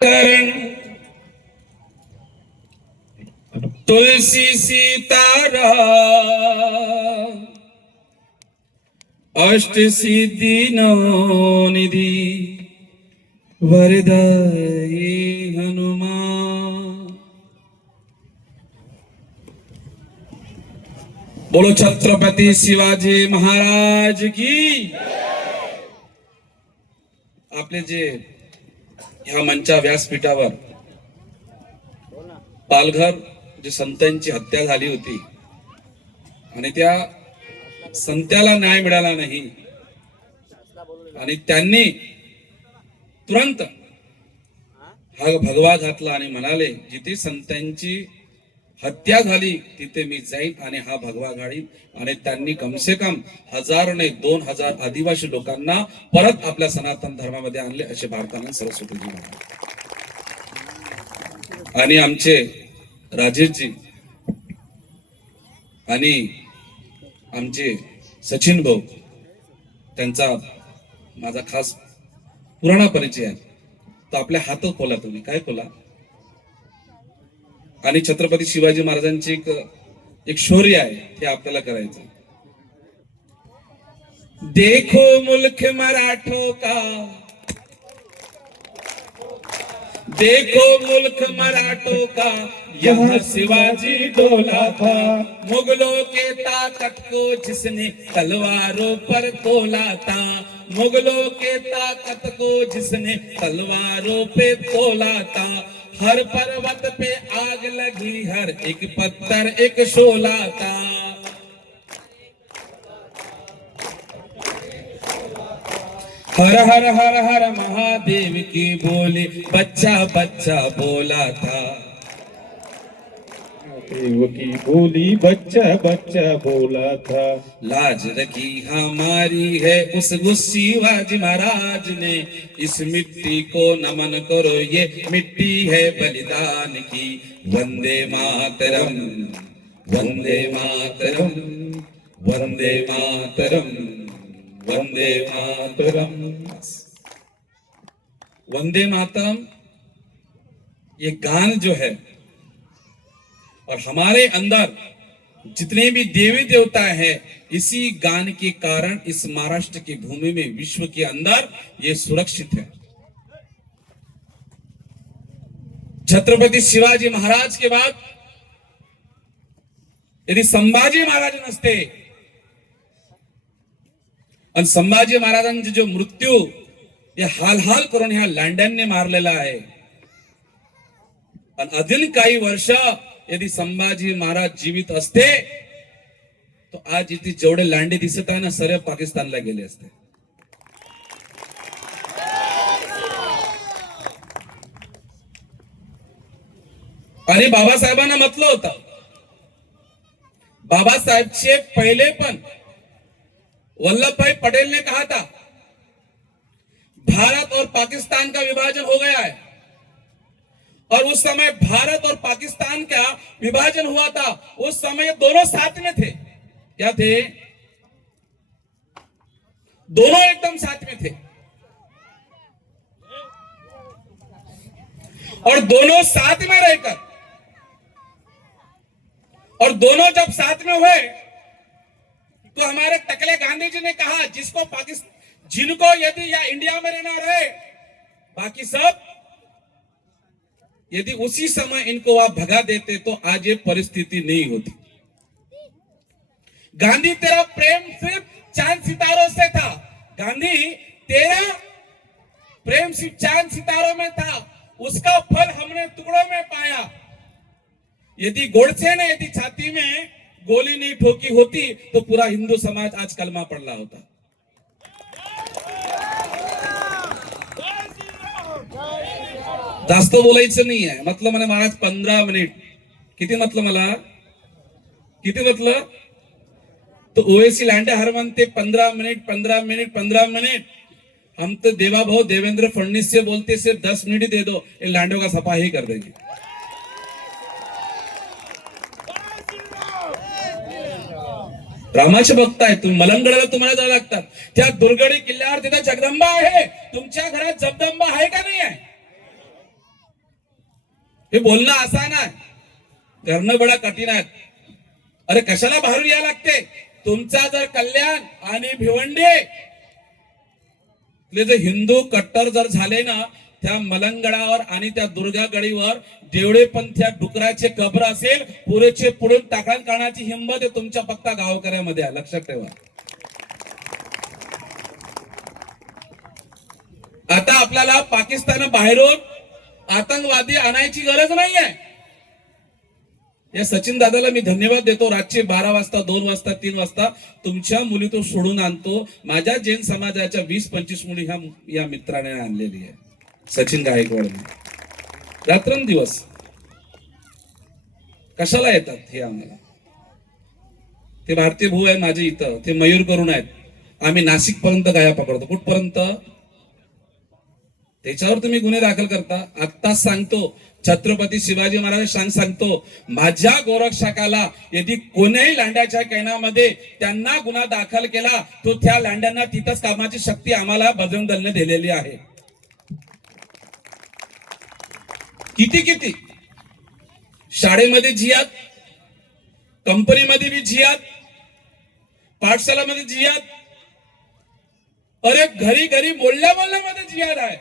करण तुलसी सीतारा अष्ट सिद्धि नौ निधि वरदाई हनुमान। बोलो छत्रपति शिवाजी महाराज की। आपले जे ह्या मंचा व्यासपीठावर पालघर जे संतांची हत्या झाली होती आणि त्या संत्याला न्याय मिळाला नाही आणि त्यांनी तुरंत हा भगवा घातला आणि म्हणाले जिथे संतांची हत्या झाली तिथे मी जाईन आणि हा भगवा घालीन। आणि त्यांनी कमसे कम 1000 नाही 2000 आदिवासी लोकांना परत आपल्या सनातन धर्मामध्ये आणले असे भारतानं सरस्वतीजी म्हणाले। आणि आमचे राजेशजी आणि आमचे सचिन भाऊ त्यांचा माझा खास पुराणा परिचय आहे। तो आपल्या हात खोला, तुम्ही काय खोला। आणि छत्रपती शिवाजी महाराजांची एक शौर्य आहे ते आपल्याला करायचं। देखो मुल्क मराठों का, देखो मुल्क मराठों का, यहाँ शिवाजी डोला था। मुगलों के ताकत को जिसने तलवारों पर तोला था, मुगलों के ताकत को जिसने तलवारों पे तोला था। हर पर्वत पे आग लगी, हर एक पत्थर एक शोला था। हर हर हर हर महादेव की बोली, बच्चा बच्चा बोला था। देव की बोली बच्चा बच्चा बोला था। लाज रखी हमारी है उस शिवाजी महाराज ने, इस मिट्टी को नमन करो ये मिट्टी है बलिदान की। वंदे मातरम, वंदे मातरम, वंदे मातरम, वंदे मातरम। वंदे मातरम ये गान जो है, और हमारे अंदर जितने भी देवी देवता है, इसी गान के कारण इस महाराष्ट्र की भूमि में विश्व के अंदर ये सुरक्षित है। छत्रपति शिवाजी महाराज के बाद यदि संभाजी महाराज नसते आणि संभाजी महाराजांचे जो मृत्यू हे हाल हाल करून ह्या लांड्यांनी मारलेला आहे। आणि अजून काही वर्ष यदि संभाजी महाराज जीवित असते तो आज इथे जेवढे लांडे दिसत आहे ना सर्व पाकिस्तानला गेले असते। आणि बाबासाहेबांना म्हटलं होतं, बाबासाहेबचे पहले पण वल्लभ भाई पटेल ने कहा था भारत और पाकिस्तान का विभाजन हो गया है। और उस समय भारत और पाकिस्तान का विभाजन हुआ था, उस समय दोनों साथ में थे। क्या थे? दोनों एकदम साथ में थे। और दोनों साथ में रहकर, और दोनों जब साथ में हुए तो हमारे टकले गांधी जी ने कहा जिसको पाकिस्तान, जिनको यदि या इंडिया में रहना रहे, बाकी सब यदि उसी समय इनको आप भगा देते तो आज ये परिस्थिति नहीं होती। गांधी तेरा प्रेम सिर्फ चांद सितारों से था, गांधी तेरा प्रेम सिर्फ चांद सितारों में था, उसका फल हमने टुकड़ों में पाया। यदि गोडसे ने यदि छाती में गोली नहीं ठोकी होती तो पूरा हिंदू समाज आज कलमा पड़ला होता। जास्त बोलायचं नाही आहे, म्हटलं म्हणे महाराज 15 मिनिट। किती म्हटलं मला, किती म्हटलं? तो ओएसी लांडे हर म्हणते 15 मिनट 15 मिनट 15 मिनट। हम तो देवा भाऊ देवेंद्र फडणवीस से बोलते सिर्फ 10 मिनट दे दो, इन लांडों का सफा ही कर देंगे। रामाचे भक्त आहे तुम्ही, मलंगडला तुम्हाला जावं लागतात। त्या दुर्गडी किल्ल्यावर तिथे जगदंबा आहे, तुमच्या घरात जगदंबा आहे का नाही आहे? हे बोलणं आसान आहे, करणं बडा कठीण आहे. अरे कशाला बाहेरून या लागते? तुमचा जर कल्याण आणि भिवंडी जे हिंदू कट्टर जर झाले ना, त्या मलंगडावर आणि त्या दुर्गागडीवर देवळेपंथ्या डुकराचे कब्र असेल, पुरेचे पुढून टाकण करण्याची हिंमत आहे तुमच्या फक्त गावकऱ्यामध्ये आहे, लक्षात ठेवा. आता आपल्याला पाकिस्तान बाहेरून आतंकवादी आणायची गरज नाहीये. या सचिन दादाला मी धन्यवाद देतो. रातचे 12 वाजता, 2 वाजता, 3 वाजता तुमच्या मुली तो सोडून आणतो. माझ्या जैन समाजाच्या 20-25 मुली या मित्राने आणलेली आहे, सचिन गायकवाड. रात्रंदिवस कशाला येतात हे आम्हाला. ते भारतीय भाऊ आहे माझे इथं, ते मयूर करून आहेत. आम्ही नाशिक पर्यंत गाया पकडतो. कुठपर्यंत? त्याच्यावर तुम्ही गुन्हे दाखल करता. आत्ताच सांगतो, छत्रपती शिवाजी महाराज सांगतो, माझ्या गोरक्षकाला यदि कोणीही लांड्याच्या कैनामध्ये त्यांना गुन्हा दाखल केला, तो त्या लांड्यांना तिथंच कामाची शक्ती आम्हाला बजरंग दलने दिलेली आहे. किती किती शाळेमध्ये जिहाद, कंपनीमध्ये बी जिहाद, पाठशालामध्ये जिहाद, अरे घरी घरी मोहल्ल्या मोहल्ल्यामध्ये जिहाद आहे.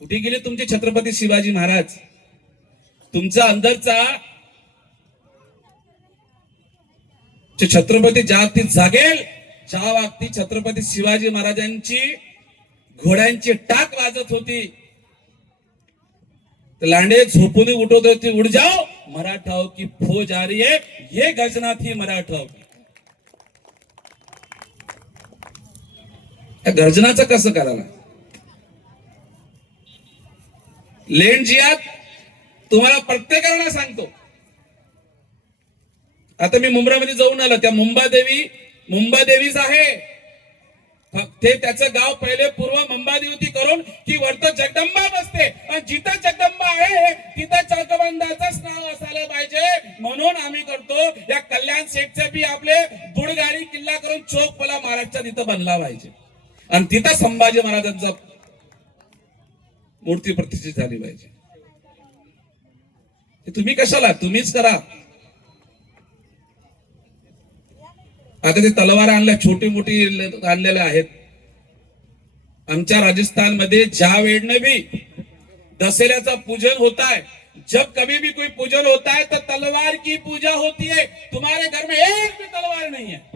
कुठे गेले तुमचे छत्रपती शिवाजी महाराज? तुमचा अंदरचा छत्रपती ज्या वक्ती जागेल, ज्या वक्ती छत्रपती शिवाजी महाराजांची घोड्यांची टाक वाजत होती, लांडे झोपून उठवत होते, उठ जाओ मराठाओं की फौज आ रही है, ये गर्जना थी मराठाओं की. गर्जनाचं कसं करायला? लेंड जिहाद तुम्हाला प्रत्येकाला सांगतो. आता मी मुंब्रामध्ये जाऊन आलो, त्या मुंबादेवीच आहे. ते त्याचं गाव पहिले पूर्व मुंबादेवी करून की वरत जगदंबा बसते, आणि जिथं जगदंबा आहे तिथं जगवंदाचंच नाव असायला पाहिजे. म्हणून आम्ही करतो, या कल्याण शेठचे बी आपले बुडगाडी किल्ला करून चौक पला महाराष्ट्रात तिथं बनला पाहिजे, आणि तिथं संभाजी महाराजांचा मूर्ती प्रतिष्ठित झाली पाहिजे. तुम्ही कशाला? तुम्हीच करा. आता ते तलवार आणल्या, छोटी मोठी आणलेल्या आहेत. आमच्या राजस्थान मध्ये ज्या वेळेने भी दशहऱ्याचा पूजन होता है, जब कभी भी कोई पूजन होता है तो तलवार की पूजा होती है. तुम्हारे घर में एक भी तलवार नहीं है.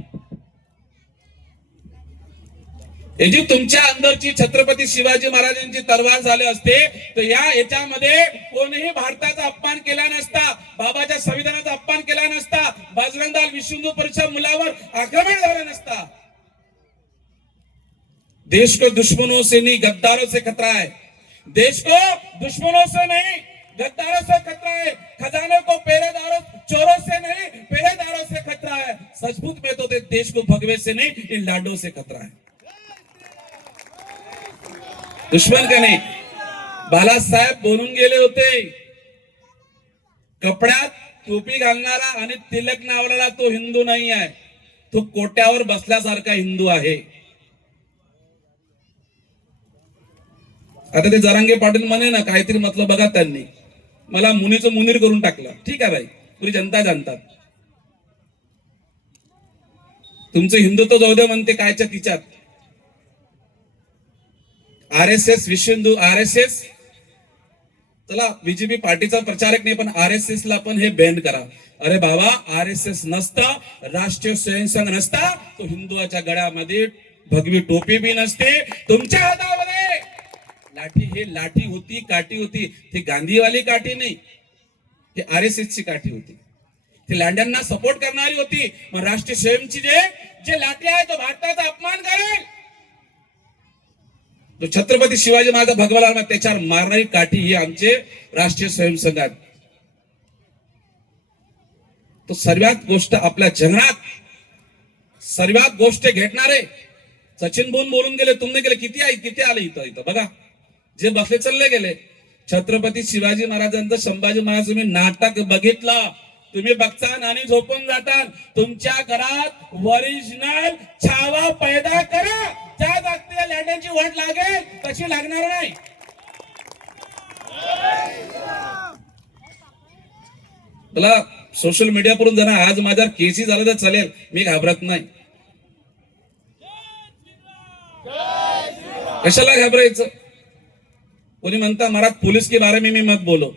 जी तुमच्या अंदरची छत्रपती शिवाजी महाराजांची तलवार झाले असते तर याच्यामध्ये कोणीही भारताचा अपमान केला नसता, बाबाच्या संविधानाचा अपमान केला नसता, बजरंग दल विश्व हिंदू परिषद मुलावर आक्रमण झालं नसता. देश को दुश्मनों से नहीं गद्दारों से खतरा है. देश को दुश्मनों से नहीं गद्दारों से खतरा है. खजाने को पहरेदारों चोरों से नहीं पहरेदारों से खतरा है. सचमुच में तो देश को भगवे से नहीं इन लाडों से खतरा है. दुश्मन का नाही. बालासाहेब बोलून गेले होते, कपड्यात टोपी घालणारा आणि तिलक नावलेला तो हिंदू नाही आहे, तो कोट्यावर बसल्यासारखा हिंदू आहे. आता ते जरांगे पाटील म्हणे ना काहीतरी मतलब बघा, त्यांनी मला मुनीचं मुनीर करून टाकलं. ठीक आहे भाई, पुरी जनता जाणतात. तुमचं हिंदुत्व जाऊ दे म्हणते कायच्या तिच्यात. RSS विश्व हिंदू RSS, चला बीजेपी पार्टीचा प्रचारक नाही पण RSS ला पण हे बॅन करा. अरे बाबा, RSS नसता, राष्ट्रीय स्वयंसेवक नसता, तो हिंदूच्या गळ्यामध्ये भगवी टोपी बी नसते. तुमच्या हातामध्ये लाठी, हे लाठी होती, काठी होती. ती गांधीवाली काठी नाही, ही RSS ची काठी होती. ती लांड्यांना सपोर्ट करणारी होती. मग राष्ट्रीय स्वयंची जे लाठी आहे तो भारताचा अपमान करेल. जो छत्रपती शिवाजी महाराज भगवान त्याच्यावर मारणारी काठी ही आमचे राष्ट्रीय स्वयंसेवक. तो सर्वात गोष्ट आपल्या जगण्यात सर्वात गोष्ट घेणारे सचिन बोलून गेले. तुमने गेले किती आले इथं बघा, जे बसले चालले गेले. छत्रपती शिवाजी महाराजांचं संभाजी महाराज तुम्ही नाटक बघितलं, तुम्ही बघता आणि झोपून जाता. तुमच्या घरात ओरिजिनल छावा पैदा करा, ज्या जागतिक लँड्यांची वाट लागेल तशी लागणार नाही. मला सोशल मीडियावरून जरा आज माझ्यावर केसी झालं तर चालेल, मी घाबरत नाही. कशाला घाबरायचं? कोणी म्हणता महाराज पुलिस के बारे में मी मत बोलो.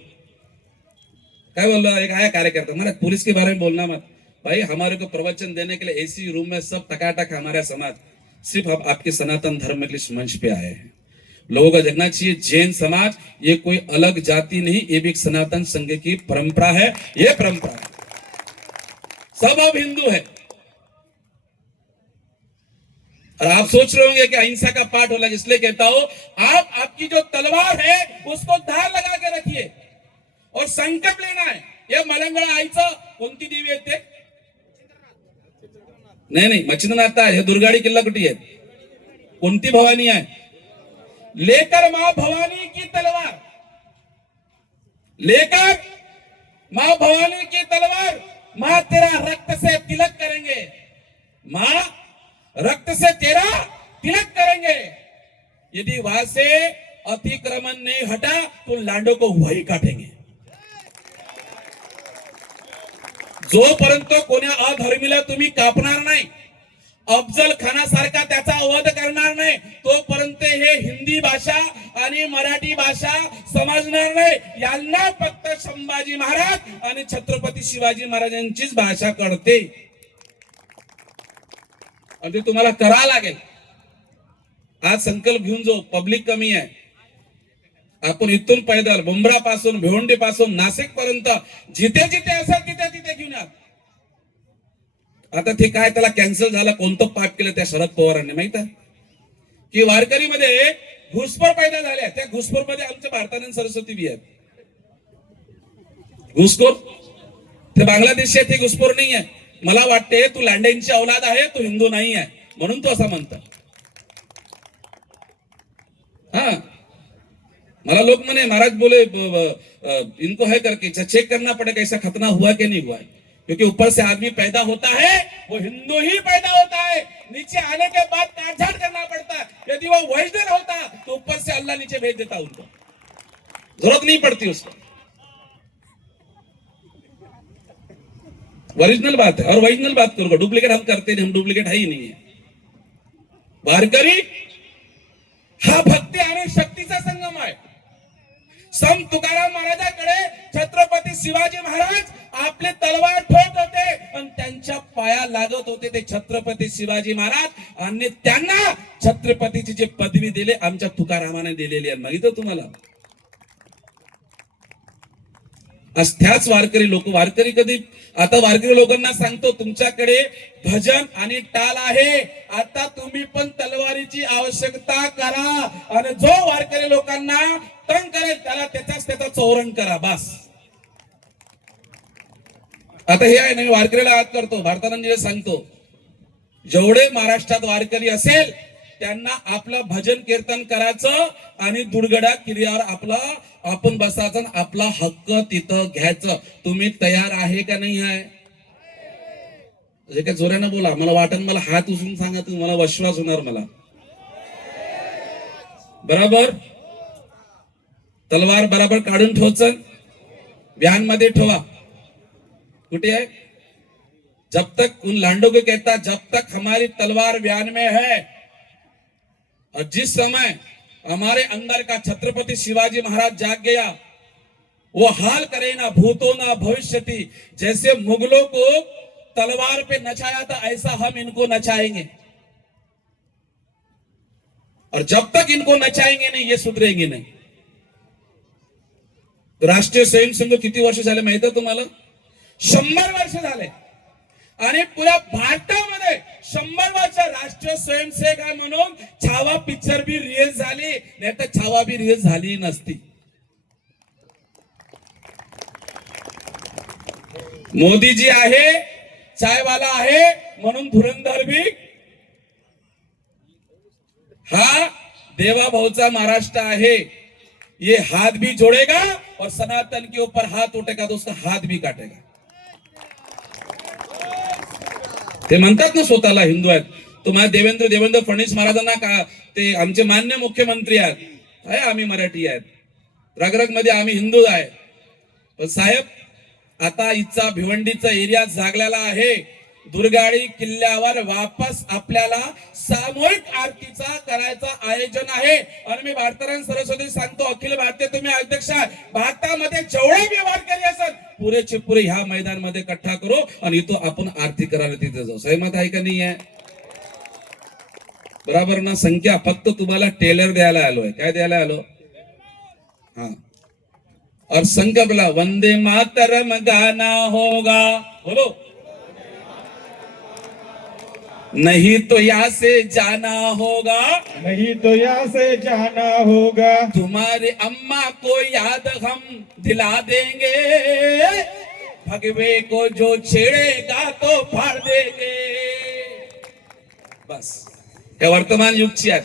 क्या बोल रहा है? एक आया कार्यकर्ता, महाराज पुलिस के बारे में बोलना मत. भाई हमारे को प्रवचन देने के लिए एसी रूम में सब टकाटक हमारा समाज, सिर्फ आप आपके सनातन धर्म के लिए मंच पे आए हैं. लोगों का देखना चाहिए जैन समाज ये कोई अलग जाति नहीं, ये भी एक सनातन संघ की परंपरा है. ये परंपरा है, सब अब हिंदू है. और आप सोच रहे होंगे कि अहिंसा का पाठ हो लगा, इसलिए कहता हूं आप आपकी जो तलवार है उसको धार लगा के रखिए और संकल्प लेना है. ये मलंगळा आईचं कोणती देवी येते? नाही मच्छिंद्रनाथ आहे. दुर्गाड़ी किल्ला कुठे आहे? कोणती भवानी आहे? लेकर मां भवानी की तलवार, लेकर मां भवानी की तलवार, मां तेरा रक्त से तिलक करेंगे, मां रक्त से तेरा तिलक करेंगे. यदि वहां से अतिक्रमण नहीं हटा तो लांडो को वही काटेंगे. जोपर्यंत कोण्या अधर्मीला तुम्ही कापणार नाही, अफजल खानासारखा त्याचा वध करणार नाही, तोपर्यंत हे हिंदी भाषा आणि मराठी भाषा समजणार नाही. यांना फक्त संभाजी महाराज आणि छत्रपती शिवाजी महाराजांचीच भाषा कळते आणि ते तुम्हाला करावं लागेल. आज संकल्प घेऊन जो पब्लिक कमी आहे, आपण इथून पैदल मुंब्रा पासून भिवंडी पासून नाशिक पर्यंत जिथे जिथे असेल तिथे तिथे घेऊन या. आता ते काय त्याला कॅन्सल झालं, कोणतं पाप केलं त्या शरद पवारांनी माहित आहे की वारकरीमध्ये घुसखोर पैदा झाल्या. त्या घुसखोर मध्ये आमच्या भारतानंद सरस्वती बी आहेत. घुसखोर ते बांगलादेशी आहे, ते घुसखोर नाही आहे. मला वाटते तू लांडेंची औलाद आहे, तू हिंदू नाही आहे म्हणून तू असं म्हणता. हा मला लोग मने महाराज बोले इनको है करके चेक करना पड़ेगा ऐसा खतना हुआ कि नहीं हुआ है, क्योंकि ऊपर से आदमी पैदा होता है वो हिंदू ही पैदा होता है, नीचे आने के बाद काटछाट करना पड़ता है. यदि वो वैष्णव होता तो ऊपर से अल्लाह नीचे भेज देता, उनको जरूरत नहीं पड़ती उसको. ओरिजिनल बात है और ओरिजिनल बात करूंगा, डुप्लीकेट हम करते नहीं, हम डुप्लीकेट है ही नहीं है. वारकरी हा भक्ती आणि शक्तीचा संगम आहे. संत तुकाराम महाराजांकडे छत्रपती शिवाजी महाराज आपले तलवार ठोक होते आणि त्यांच्या पाया लागत होते ते छत्रपती शिवाजी महाराज, आणि त्यांना छत्रपतीची जी पदवी दिली आमच्या तुकारामाने दिलेली आहे. माहिती तुम्हाला आज त्याच वारकरी लोक, वारकरी कधी, आता वारकरी लोकांना सांगतो तुमच्याकडे भजन आणि टाल आहे, आता तुम्ही पण तलवारीची आवश्यकता करा आणि जो वारकरी लोकांना तंग करेल त्याचा चौरण करा बस. आता हे आहे नाही वारकरीला आत करतो, भारतानंद सांगतो जेवढे महाराष्ट्रात वारकरी असेल त्यांना आपलं भजन कीर्तन करायचं आणि दुर्गडा किल्ल्यावर आपलं आपण बसायचं, आपला हक्क तिथं घ्यायचं. तुम्ही तयार आहे का नाही आहे? काय जोरानं बोला, मला वाटण मला हात उचलून सांगा, तुम्ही मला विश्वास होणार मला. बरोबर तलवार बराबर काढून ठेवचं, व्यान मध्ये ठेवा. कुठे आहे? जब तक उन लांडों को कहता जब तक हमारी तलवार व्यान में है और जिस समय हमारे अंदर का छत्रपति शिवाजी महाराज जाग गया, वो हाल करे ना भूतो ना भविष्यति. जैसे मुगलों को तलवार पे नचाया था ऐसा हम इनको नचाएंगे, और जब तक इनको नचाएंगे नहीं ये सुधरेंगे नहीं. राष्ट्रीय स्वयंसेवक संघ किती वर्ष झाले माहिती आहे तुम्हाला? 100 वर्ष झाले. आणि पुऱ्या भारतामध्ये 100 वर्ष राष्ट्रीय स्वयंसेवक आहे म्हणून छावा पिक्चर भी रिलीज झाली, नाही तर छावा भी रिलीज झाली नसती. मोदी जी आहे चायवाला आहे म्हणून धुरंधर भी हा देवा भाऊचा महाराष्ट्र आहे. ये हाथ भी जोड़ेगा और सनातन के ऊपर हाथ उठेगा तो उसका हाथ भी काटेगा. ते म्हणतात ना स्वतःला हिंदू आहेत. तुम्हाला देवेंद्र फडणवीस महाराजांना का ते आमचे मान्य मुख्यमंत्री आहेत, आहे आम्ही मराठी आहेत, रगरग मध्ये आम्ही हिंदू आहे. पण साहेब आता इथचा भिवंडीचा एरिया जागलेला आहे. दुर्गाडी किल्ल्यावर वापस आपल्याला सामूहिक आरतीचा करायचं आयोजन आहे. आणि मी भारतारायण सरस्वती सांगतो, अखिल भारतीय तुम्ही अध्यक्ष आहात, भारतामध्ये जेवढे बी वारकरी असेल पुरेचे पुरे ह्या मैदानामध्ये इकट्ठा करू आणि इथं आपण आरती करायला तिथे जाऊ. सहमत आहे का नाही आहे? बराबर ना? संख्या फक्त तुम्हाला टेलर द्यायला आलोय. काय द्यायला आलो? हाँ, और संकल्प ला, वंदे मातरम गाना होगा, बोलो, नहीं तो यहाँ से जाना होगा, नहीं तो यहाँ से जाना होगा, तुम्हारे अम्मा को याद हम दिला देंगे, भगवे को जो छेड़ेगा तो फाड़ देंगे. बस हे वर्तमान युगची आहेत.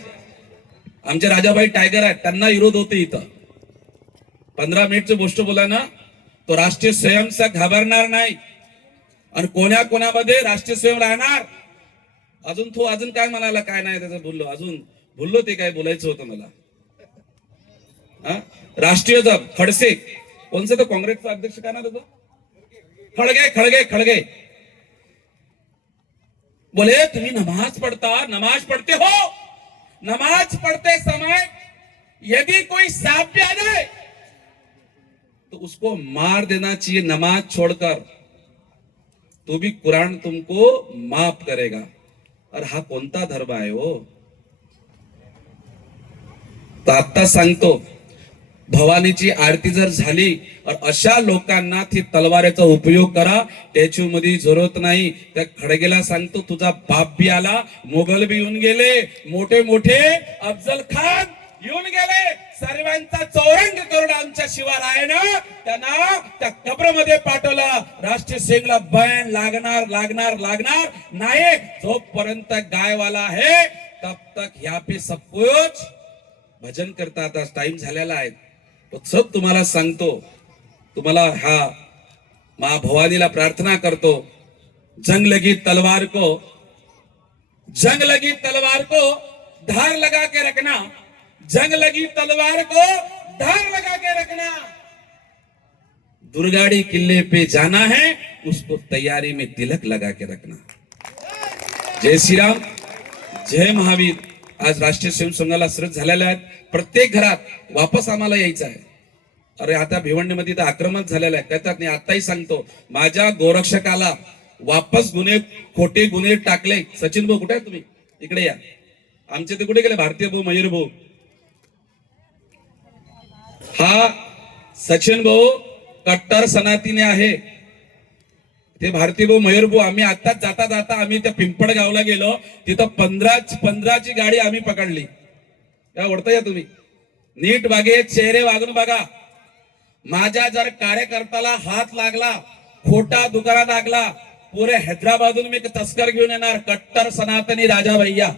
आमचे राजाभाई टायगर आहेत, त्यांना विरोध होते इथं. 15 मिनिटची गोष्ट बोला ना, तो राष्ट्रीय स्वयंसेवक घाबरणार नाही. आणि कोणामध्ये राष्ट्रीय स्वयं राहणार. अजून काय म्हणाला, काय नाही त्याचं बोललो ते काय बोलायचं होतं मला. हा, राष्ट्रीय जब खडसे, कोणचं तो काँग्रेसचा अध्यक्ष काय ना त्याचं, खड़गे बोले तुम्ही नमाज पढ़ते हो, नमाज पढ़ते समय यदि कोई सांप भी आ जाए तो उसको मार देना चाहिए नमाज छोड़कर, तो भी कुरान तुमको माफ करेगा. और हा कोणता धर्म आहे हो? तर आता सांगतो, भवानीची आरती जर झाली और अशा लोकांना ती तलवारीचा उपयोग करा, त्याच्यामध्ये जरूरत नाही. त्या खडगेला सांगतो, तुझा बाप बी आला, मोगल बी येऊन गेले, मोठे मोठे अफजल खान येऊन गेले, सर्वांचा चौरंग करून आमच्या शिवार आहे ना, त्यांना त्या कब्रमध्ये पाठवलं. राष्ट्रीय सेनेला बॅन लागणार नाही. जोपर्यंत गायवाला आहे तब तक यहाँ पे सब कुछ भजन करता. आता टाइम झालेला आहे, तो सब तुम्हाला सांगतो. तुम्हाला हा माँ भवानीला प्रार्थना करतो, जंग लगी तलवार को धार लगा के रखना, जंग लगी तलवार को धार लगा के रखना. दुर्गाड़ी किले पे जाना है, उसको तैयारी में तिलक लगा के रखना. जय श्री राम, जय महावीर. आज राष्ट्रीय स्वयंसेवकाला सरस झालेल्या आहेत. प्रत्येक घरात वापस आम्हाला यायचं आहे. अरे आता भिवंडीमध्ये तर आक्रमण झालेलं आहे. कहतात नाही, आताही सांगतो, माझ्या गोरक्षकाला वापस खोटे गुन्हे टाकले. सचिन भाऊ कुठे आहे तुम्ही? इकडे या. आमचे ते कुठे गेले? भारतीय भाऊ, मयूर भाऊ. हा सचिन भाऊ कट्टर सनातीने आहे. ते भारतीय भाऊ, मयूर भाऊ. आम्ही आताच जाता आम्ही त्या पिंपळगावला गेलो, तिथं 15ची गाडी आम्ही पकडली. त्या ओढता या तुम्ही, नीट बागे चेहरे वागून बघा. माझ्या जर कार्यकर्त्याला हात लागला, खोटा दुकानात लागला, पुरे हैदराबादून मी तस्कर घेऊन येणार. कट्टर सनातनी राजा भैया.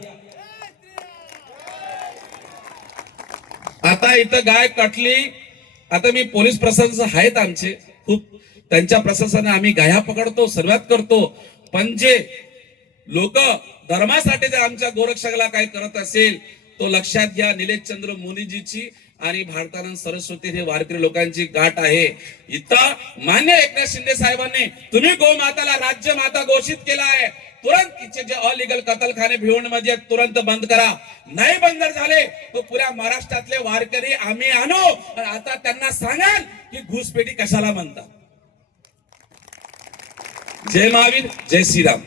आता इथं गाय कटली. आता मी पोलीस प्रशासन आहेत आमचे खूप, त्यांच्या प्रशासनाने आम्ही गाया पकडतो, सर्वात करतो. पण जे लोक धर्मासाठी जर आमच्या गोरक्षकाला काय करत असेल, तो लक्षात घ्या. निलेश चंद्र मुनीजीची आणि भारतानंद सरस्वती हे वारकरी लोकांची गाठ आहे. इथं मान्य एकनाथ शिंदे साहेबांनी तुम्ही गोमाताला राज्यमाता घोषित केला आहे, तुरंत तिचे जे अलिगल कतलखाने भिवंड मध्ये तुरंत बंद करा. नाही बंद झाले तो पुऱ्या महाराष्ट्रातले वारकरी आम्ही आणू. आता त्यांना सांगाल की घुसपेटी कशाला म्हणतात. जय महावीर, जय श्रीराम.